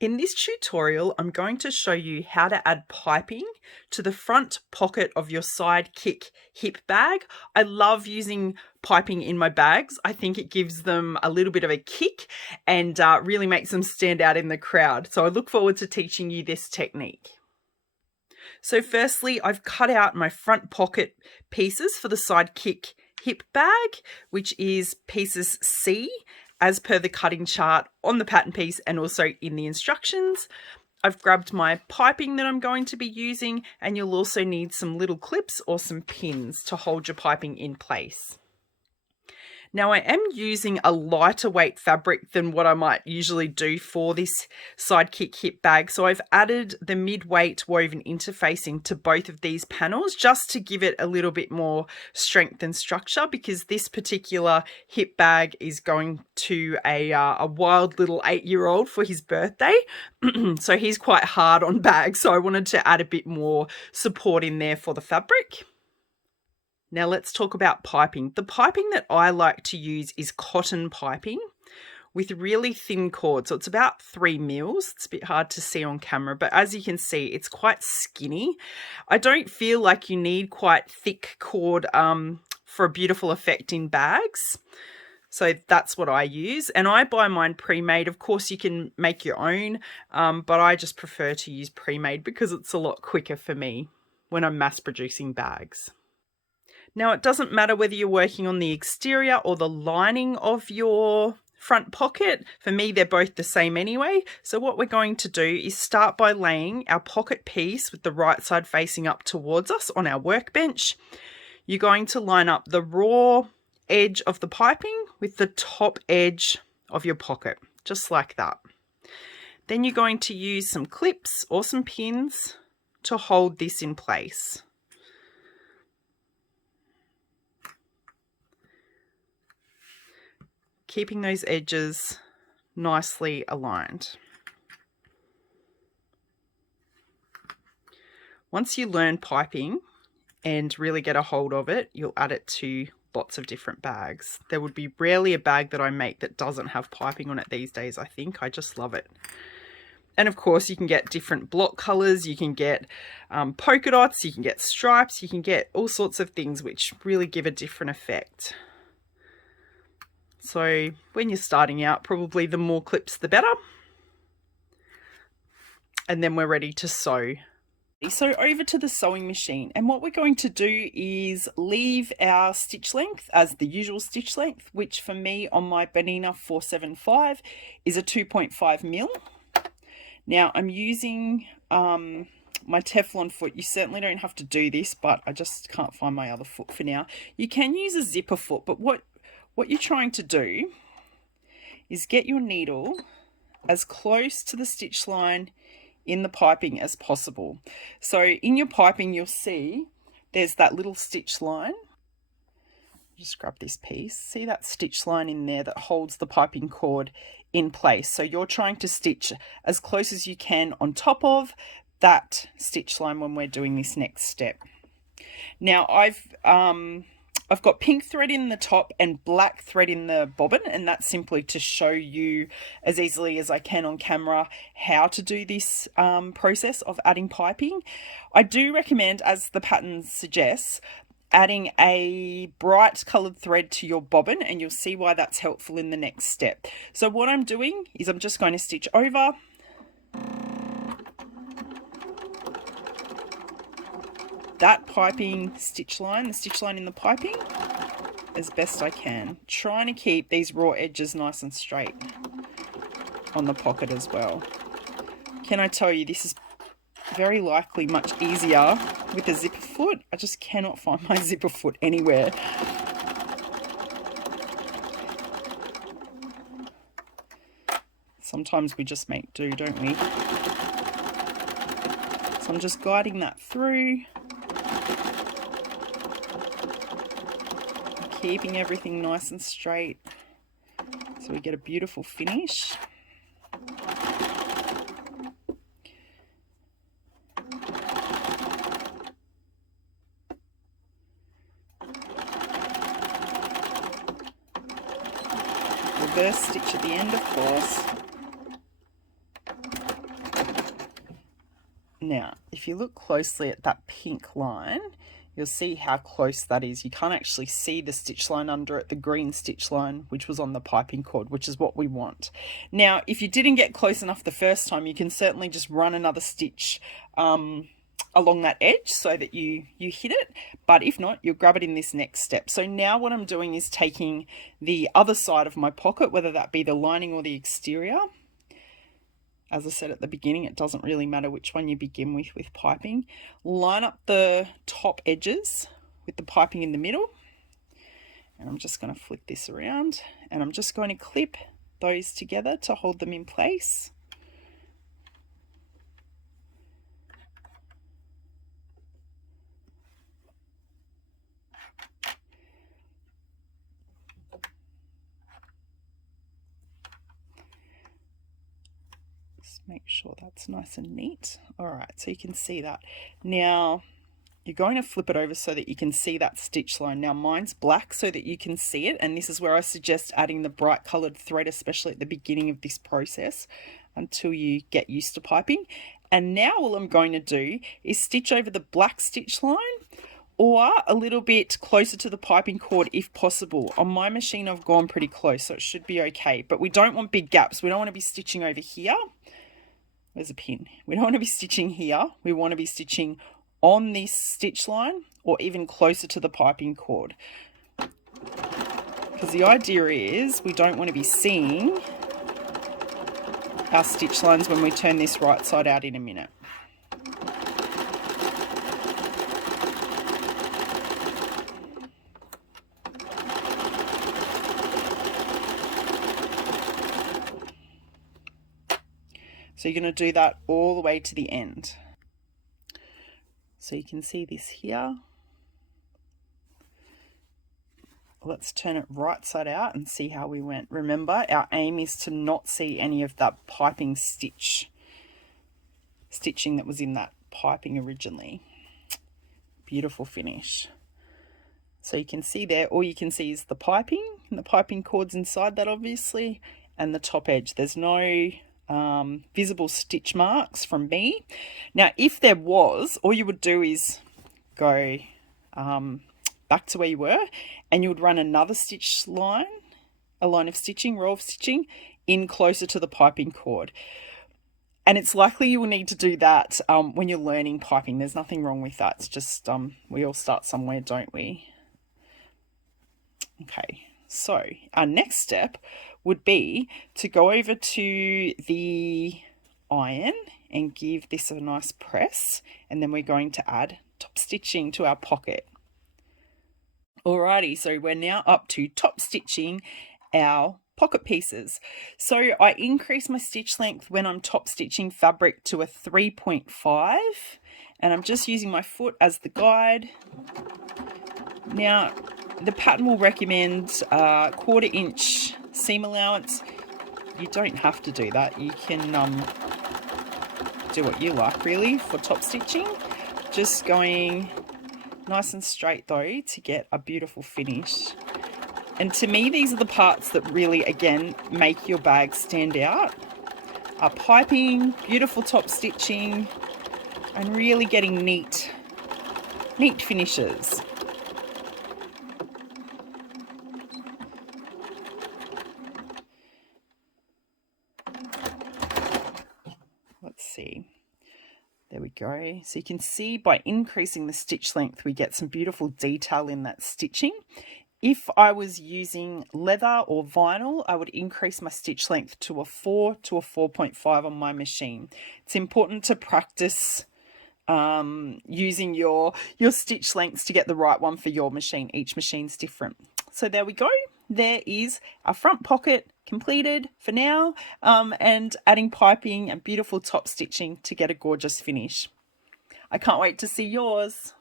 In this tutorial, I'm going to show you how to add piping to the front pocket of your Sidekick hip bag. I love using piping in my bags. I think it gives them a little bit of a kick and really makes them stand out in the crowd. So I look forward to teaching you this technique. So firstly, I've cut out my front pocket pieces for the Sidekick hip bag, which is pieces C, as per the cutting chart on the pattern piece and also in the instructions. I've grabbed my piping that I'm going to be using, and you'll also need some little clips or some pins to hold your piping in place. Now I am using a lighter weight fabric than what I might usually do for this Sidekick hip bag. So I've added the mid-weight woven interfacing to both of these panels just to give it a little bit more strength and structure, because this particular hip bag is going to a wild little 8-year-old for his birthday. So he's quite hard on bags. So I wanted to add a bit more support in there for the fabric. Now let's talk about piping. The piping that I like to use is cotton piping with really thin cord. So it's about 3 mils. It's a bit hard to see on camera, but as you can see, it's quite skinny. I don't feel like you need quite thick cord for a beautiful effect in bags. So that's what I use, and I buy mine pre-made. Of course, you can make your own, but I just prefer to use pre-made because it's a lot quicker for me when I'm mass producing bags. Now, it doesn't matter whether you're working on the exterior or the lining of your front pocket. For me, they're both the same anyway. So what we're going to do is start by laying our pocket piece with the right side facing up towards us on our workbench. You're going to line up the raw edge of the piping with the top edge of your pocket, just like that. Then you're going to use some clips or some pins to hold this in place. Keeping those edges nicely aligned. Once you learn piping and really get a hold of it, you'll add it to lots of different bags. There would be rarely a bag that I make that doesn't have piping on it these days, I think. I just love it. And of course, you can get different block colors, you can get polka dots, you can get stripes, you can get all sorts of things which really give a different effect. So when you're starting out, probably the more clips, the better. And then we're ready to sew. So over to the sewing machine, and what we're going to do is leave our stitch length as the usual stitch length, which for me on my Bernina 475 is a 2.5 mil. Now I'm using my Teflon foot. You certainly don't have to do this, but I just can't find my other foot for now. You can use a zipper foot, but what you're trying to do is get your needle as close to the stitch line in the piping as possible. So in your piping, you'll see there's that little stitch line. Just grab this piece. See that stitch line in there that holds the piping cord in place. So you're trying to stitch as close as you can on top of that stitch line when we're doing this next step. Now I've got pink thread in the top and black thread in the bobbin, and that's simply to show you as easily as I can on camera how to do this process of adding piping. I do recommend, as the pattern suggests, adding a bright coloured thread to your bobbin, and you'll see why that's helpful in the next step. So what I'm doing is I'm just going to stitch over that piping stitch line, the stitch line in the piping, as best I can, trying to keep these raw edges nice and straight on the pocket as well. Can I tell you, this is very likely much easier with a zipper foot. I just cannot find my zipper foot anywhere. Sometimes we just make do, don't we? So I'm just guiding that through, keeping everything nice and straight so we get a beautiful finish. Reverse stitch at the end, of course. Now, if you look closely at that pink line, you'll see how close that is. You can't actually see the stitch line under it, the green stitch line, which was on the piping cord, which is what we want. Now, if you didn't get close enough the first time, you can certainly just run another stitch along that edge so that you hit it. But if not, you'll grab it in this next step. So now what I'm doing is taking the other side of my pocket, whether that be the lining or the exterior. As I said at the beginning, it doesn't really matter which one you begin with piping. Line up the top edges with the piping in the middle. And I'm just going to flip this around, and I'm just going to clip those together to hold them in place. Make sure that's nice and neat. All right, so you can see that. Now you're going to flip it over so that you can see that stitch line. Now mine's black so that you can see it, and this is where I suggest adding the bright colored thread, especially at the beginning of this process until you get used to piping. And now all I'm going to do is stitch over the black stitch line, or a little bit closer to the piping cord if possible. On my machine I've gone pretty close, so it should be okay, but we don't want big gaps. We don't want to be stitching over here. There's a pin. We don't want to be stitching here. We want to be stitching on this stitch line or even closer to the piping cord. Because the idea is we don't want to be seeing our stitch lines when we turn this right side out in a minute. So you're going to do that all the way to the end. So you can see this here. Let's turn it right side out and see how we went. Remember, our aim is to not see any of that piping stitching that was in that piping originally. Beautiful finish. So you can see there, all you can see is the piping, and the piping cord's inside that obviously, and the top edge. There's no visible stitch marks from me. Now if there was, all you would do is go back to where you were, and you would run another stitch line, a line of stitching, row of stitching in closer to the piping cord. And it's likely you will need to do that when you're learning piping. There's nothing wrong with that. It's just we all start somewhere, don't we? Okay, so our next step would be to go over to the iron and give this a nice press, and then we're going to add top stitching to our pocket. Alrighty, so we're now up to top stitching our pocket pieces. So I increase my stitch length when I'm top stitching fabric to a 3.5, and I'm just using my foot as the guide. Now the pattern will recommend 1/4 inch seam allowance. You don't have to do that. You can do what you like really for top stitching. Just going nice and straight though to get a beautiful finish. And to me, these are the parts that really, again, make your bag stand out. Piping, beautiful top stitching, and really getting neat finishes. Let's see. There we go. So you can see by increasing the stitch length, we get some beautiful detail in that stitching. If I was using leather or vinyl, I would increase my stitch length to a 4 to a 4.5 on my machine. It's important to practice using your stitch lengths to get the right one for your machine. Each machine's different. So there we go. There is our front pocket completed for now, and adding piping and beautiful top stitching to get a gorgeous finish. I can't wait to see yours.